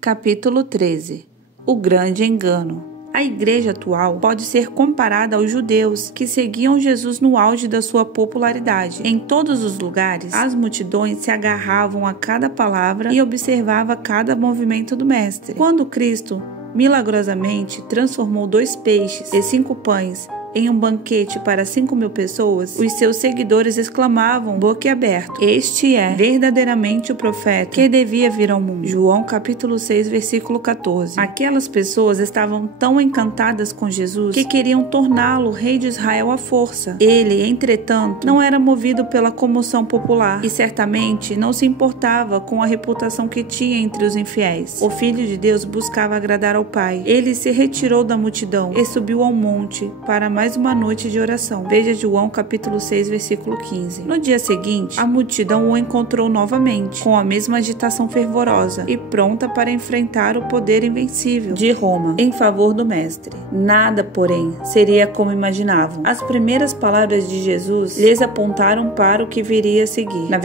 Capítulo 13. O grande engano. A igreja atual pode ser comparada aos judeus que seguiam Jesus no auge da sua popularidade. Em todos os lugares, as multidões se agarravam a cada palavra e observavam cada movimento do mestre. Quando Cristo milagrosamente transformou 2 peixes e 5 pães em um banquete para 5.000 pessoas, os seus seguidores exclamavam boquiaberto: "Este é verdadeiramente o profeta que devia vir ao mundo." João capítulo 6, versículo 14. Aquelas pessoas estavam tão encantadas com Jesus que queriam torná-lo rei de Israel à força. Ele, entretanto, não era movido pela comoção popular e certamente não se importava com a reputação que tinha entre os infiéis. O Filho de Deus buscava agradar ao Pai. Ele se retirou da multidão e subiu ao monte para mais uma noite de oração. Veja João capítulo 6, versículo 15. No dia seguinte, a multidão o encontrou novamente, com a mesma agitação fervorosa e pronta para enfrentar o poder invencível de Roma em favor do Mestre. Nada, porém, seria como imaginavam. As primeiras palavras de Jesus lhes apontaram para o que viria a seguir. Na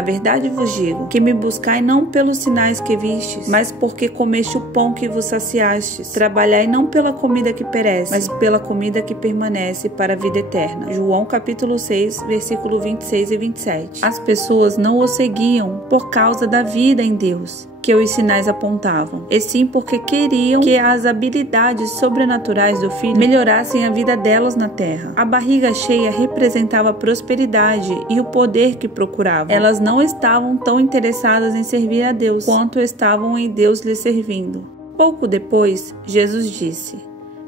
verdade vos digo, que me buscai não pelos sinais que vistes, mas porque comeste o pão que vos saciastes. Trabalhai não pela comida que perece, mas pela comida que permanece para a vida eterna. João capítulo 6, versículo 26 e 27. As pessoas não o seguiam por causa da vida em Deus que os sinais apontavam, e sim porque queriam que as habilidades sobrenaturais do Filho melhorassem a vida delas na terra. A barriga cheia representava a prosperidade e o poder que procuravam. Elas não estavam tão interessadas em servir a Deus quanto estavam em Deus lhes servindo. Pouco depois, Jesus disse: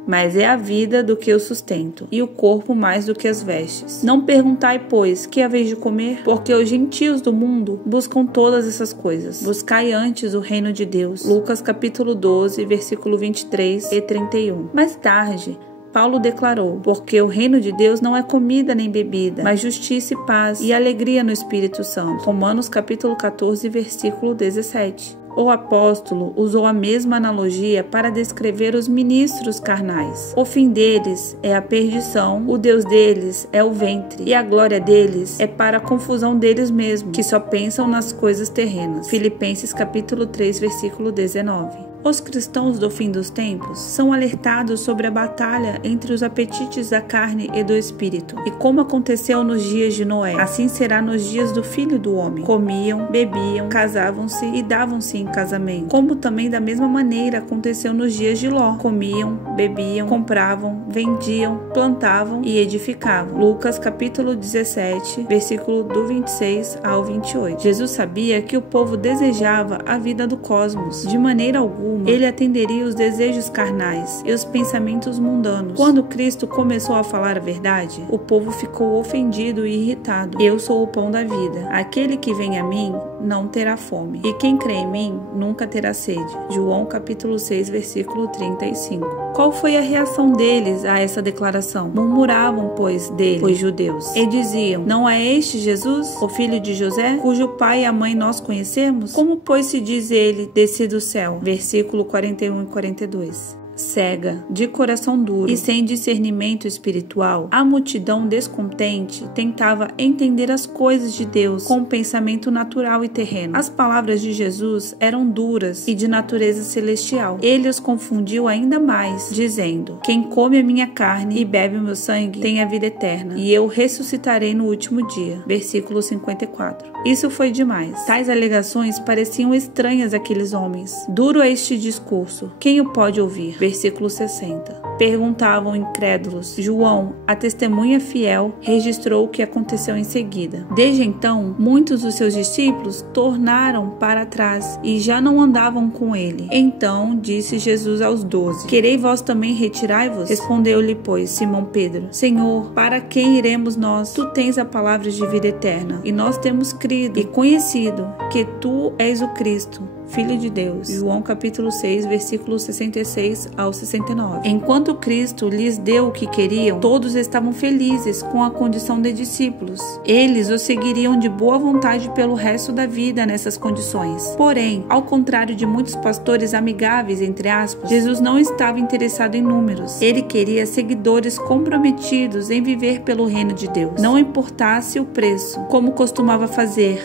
"Mas é a vida do que o sustento, e o corpo mais do que as vestes. Não perguntai, pois, que haveis de comer? Porque os gentios do mundo buscam todas essas coisas. Buscai antes o reino de Deus." Lucas capítulo 12, versículo 23 e 31. Mais tarde, Paulo declarou: "Porque o reino de Deus não é comida nem bebida, mas justiça e paz e alegria no Espírito Santo." Romanos capítulo 14, versículo 17. O apóstolo usou a mesma analogia para descrever os ministros carnais. O fim deles é a perdição, o Deus deles é o ventre, e a glória deles é para a confusão deles mesmos, que só pensam nas coisas terrenas. Filipenses capítulo 3, versículo 19. Os cristãos do fim dos tempos são alertados sobre a batalha entre os apetites da carne e do espírito. E como aconteceu nos dias de Noé, assim será nos dias do Filho do Homem. Comiam, bebiam, casavam-se e davam-se em casamento. Como também da mesma maneira aconteceu nos dias de Ló. Comiam, bebiam, compravam, vendiam, plantavam e edificavam. Lucas capítulo 17, versículo do 26 ao 28. Jesus sabia que o povo desejava a vida do cosmos. De maneira alguma ele atenderia os desejos carnais e os pensamentos mundanos. Quando Cristo começou a falar a verdade, o povo ficou ofendido e irritado. "Eu sou o pão da vida. Aquele que vem a mim não terá fome, e quem crê em mim nunca terá sede." João capítulo 6, versículo 35. Qual foi a reação deles a essa declaração? Murmuravam, pois, dele, os judeus, e diziam: "Não é este Jesus, o filho de José, cujo pai e a mãe nós conhecemos? Como, pois, se diz ele, desci do céu?" Versículo 41 e 42. Cega, de coração duro e sem discernimento espiritual, a multidão descontente tentava entender as coisas de Deus com um pensamento natural e terreno. As palavras de Jesus eram duras e de natureza celestial. Ele os confundiu ainda mais, dizendo: "Quem come a minha carne e bebe o meu sangue tem a vida eterna, e eu ressuscitarei no último dia." Versículo 54. Isso foi demais. Tais alegações pareciam estranhas àqueles homens. Duro é este discurso. Quem o pode ouvir? Versículo 60. Perguntavam incrédulos. João, a testemunha fiel, registrou o que aconteceu em seguida. Desde então, muitos dos seus discípulos tornaram para trás e já não andavam com ele. Então disse Jesus aos 12: "Querei vós também retirai-vos?" Respondeu-lhe, pois, Simão Pedro: "Senhor, para quem iremos nós? Tu tens a palavra de vida eterna, e nós temos crido e conhecido que tu és o Cristo, Filho de Deus." João capítulo 6, versículos 66 ao 69. Enquanto Cristo lhes deu o que queriam, todos estavam felizes com a condição de discípulos. Eles o seguiriam de boa vontade pelo resto da vida nessas condições. Porém, ao contrário de muitos pastores amigáveis, entre aspas, Jesus não estava interessado em números. Ele queria seguidores comprometidos em viver pelo reino de Deus, não importasse o preço, como costumava fazer,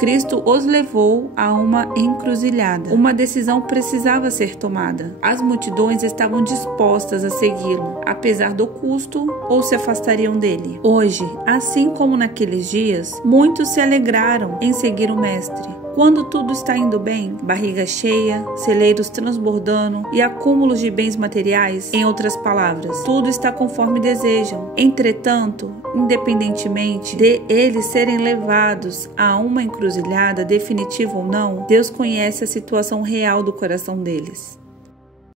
Cristo os levou a uma encruzilhada. Uma decisão precisava ser tomada. As multidões estavam dispostas a segui-lo, apesar do custo, ou se afastariam dele. Hoje, assim como naqueles dias, muitos se alegraram em seguir o Mestre. Quando tudo está indo bem, barriga cheia, celeiros transbordando e acúmulos de bens materiais, em outras palavras, tudo está conforme desejam. Entretanto, independentemente de eles serem levados a uma encruzilhada definitiva ou não, Deus conhece a situação real do coração deles.